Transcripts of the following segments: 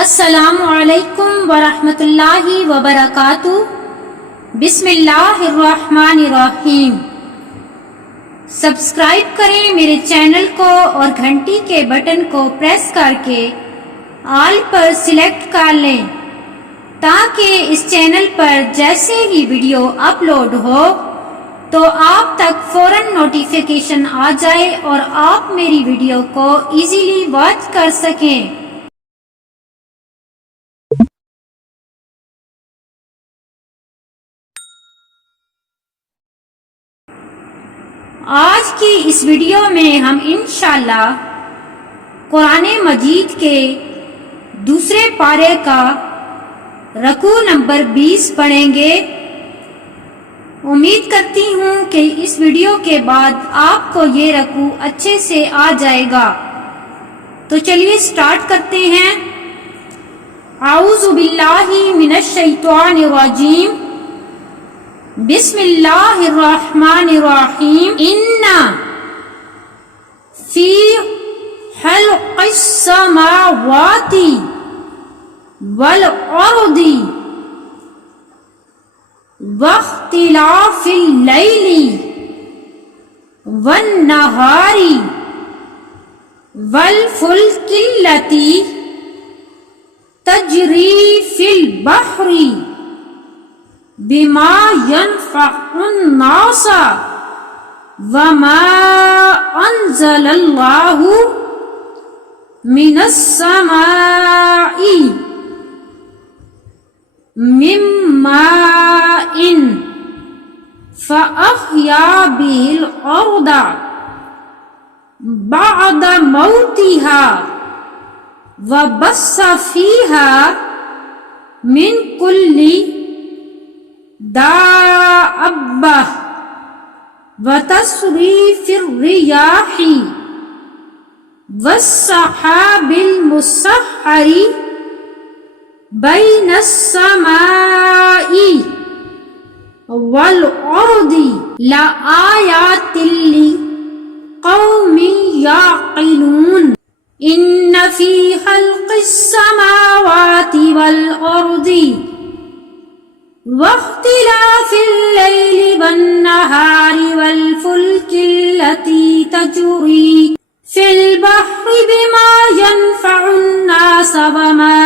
السلام علیکم ورحمۃ اللہ وبرکاتہ۔ بسم اللہ الرحمن الرحیم۔ سبسکرائب کریں میرے چینل کو اور گھنٹی کے بٹن کو پریس کر کے آل پر سلیکٹ کر لیں تاکہ اس چینل پر جیسے ہی ویڈیو اپلوڈ ہو تو آپ تک فوراً نوٹیفیکیشن آ جائے اور آپ میری ویڈیو کو ایزیلی واچ کر سکیں۔ آج کی اس ویڈیو میں ہم انشاءاللہ قرآن مجید کے دوسرے پارے کا رکوع نمبر 20 پڑھیں گے۔ امید کرتی ہوں کہ اس ویڈیو کے بعد آپ کو یہ رکوع اچھے سے آ جائے گا۔ تو چلیے سٹارٹ کرتے ہیں۔ اعوذ باللہ من الشیطان الرجیم، بسم اللہ الرحمن الرحیم۔ اِنَّ فِي خَلْقِ السَّمَاوَاتِ وَالْأَرْضِ وَاخْتِلَافِ اللَّيْلِ وَالنَّهَارِ وَالْفُلْكِ الَّتِي تَجْرِي فِي الْبَحْرِ بما ينفع الناس وما انزل الله من السماء من ماء فأحيا به الأرض بعد موتها وبث فيها من كل دابة وتصريف الرياح والسحاب المسخر بين السماء والأرض لآيات لقوم يعقلون إن في خلق السماوات والأرض واختلاف الليل والنهار والفلك التي تجري في البحر بما ينفع الناس وما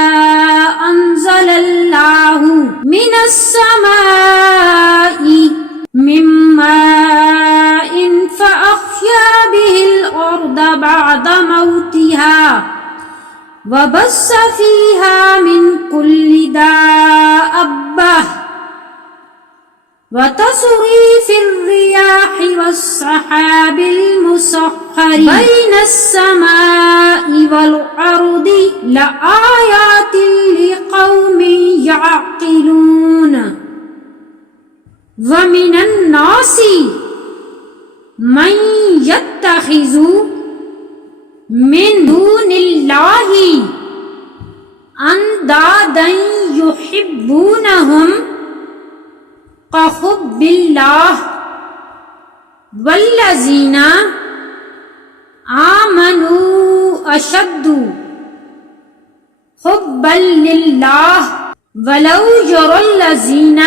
أنزل الله من السماء من ماء فأحيا به الأرض بعد موتها وبث فيها من كل دابة وتصريف الرياح والسحاب المسخر بين السماء والأرض لآيات لقوم يعقلون ومن الناس من يتخذ من دون الله أندادا يحبونهم كحب الله والذين آمنوا أشد حبا لله ولو يرى الذين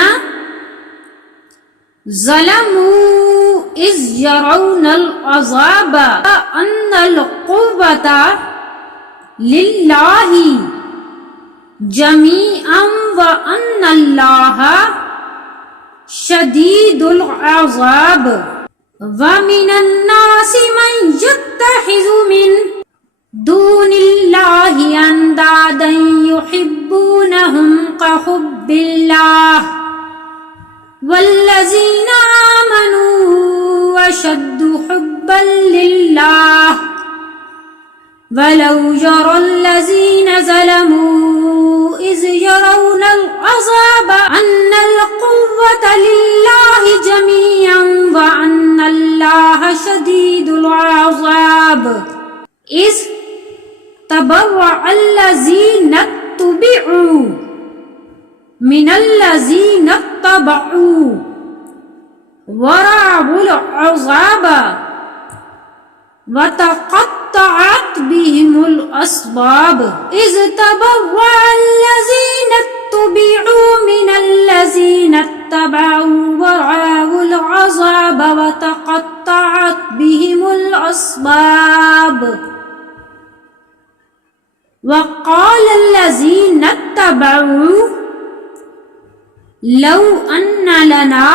ظلموا إذ يرون العذاب أن القوة لله جميعا وأن الله شدید العذاب ومن الناس من يتخذ من دون الله اندادا يحبونهم كحب الله والذين آمنوا أشد حبا لله ولو يرى الذين ظلموا إذ يرون العذاب أن القوة لله جميعا وأن الله شديد العذاب إذ تبرأ الذين اتبعوا من الذين اتبعوا ورأوا العذاب وتقطعت بهم الأسباب إذ تبوأ الأصباب وقال الذين اتبعوا لو أن لنا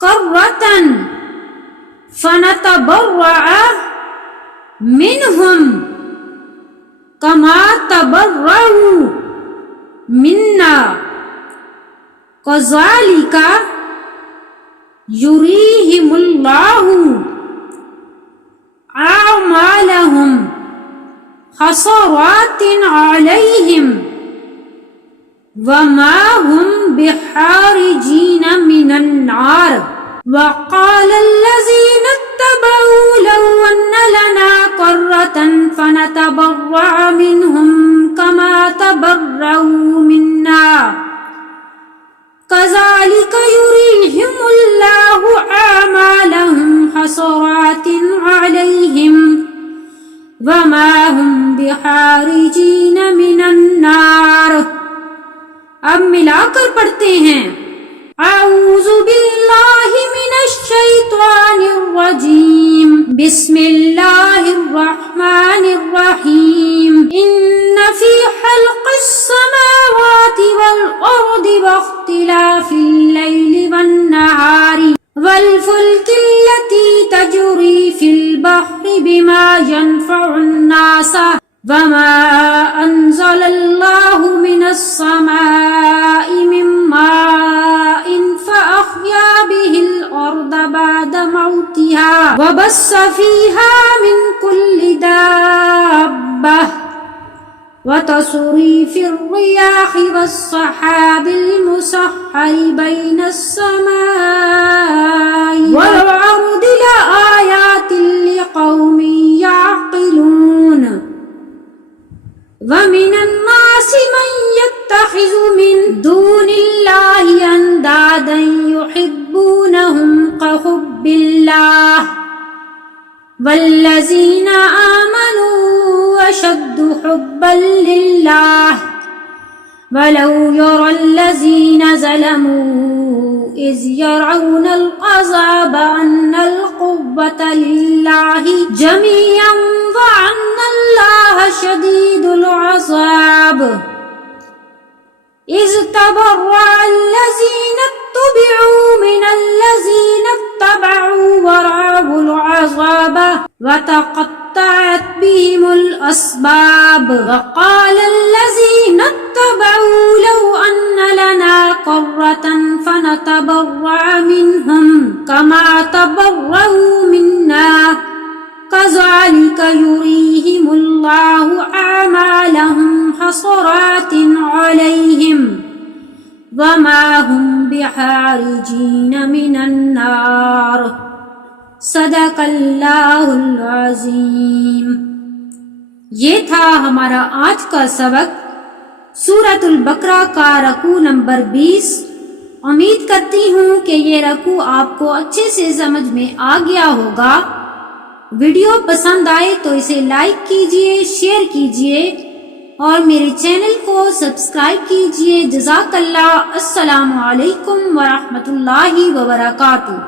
قرة فنتبرأ منهم كما تبرأوا منا كذلك يريهم الله أعمالهم حسرات عليهم وما هم بخارجين من النار وقال الذين اتبعوا لو أن لنا قرة فنتبرأ منهم كما تبرأوا منا كذلك يريهم الله أعمالهم حسرات عليهم وما هم بخارجين من النار. اب ملا کر پڑھتے ہیں. اعوذ باللہ من الشیطان الرجیم بسم اللہ الرحمن الرحیم ان فی خلق السماوات والارض واختلاف اللیل والنہار والفلک التي تجری فی البحر بما ينفع الناس وما انزل اللہ من السماء من ماء فأحيا به الأرض بعد موتها وبث فيها من كل دابة وتصريف الرياح والسحاب المسخر بين السماء والأرض لآيات لقوم يعقلون ومن الناس من يتخذ من دون الله اندادا يحبونهم كحب الله والذين آمنوا أشد حبا لله ولو يرى الذين ظلموا إذ يرون العذاب أن القوة لله جميعا وأن الله شديد العذاب إذ تبرأ الذين اتبعوا من الذين اتبعوا ورأوا العذاب وتقطعت بهم الأسباب وقال الذين اتبعوا لو أن لنا قرة فنتبرأ منهم كما تبرأوا منا كذلك يريهم الله أعمالهم حسرات عليهم وما هم بخارجين من النار. صدق اللہ العظیم. یہ تھا ہمارا آج کا سبق سورۃ البقرہ کا رکوع نمبر 20. امید کرتی ہوں کہ یہ رکوع آپ کو اچھے سے سمجھ میں آ گیا ہوگا. ویڈیو پسند آئے تو اسے لائک کیجئے، شیئر کیجئے اور میرے چینل کو سبسکرائب کیجئے. جزاک اللہ. السلام علیکم ورحمۃ اللہ وبرکاتہ.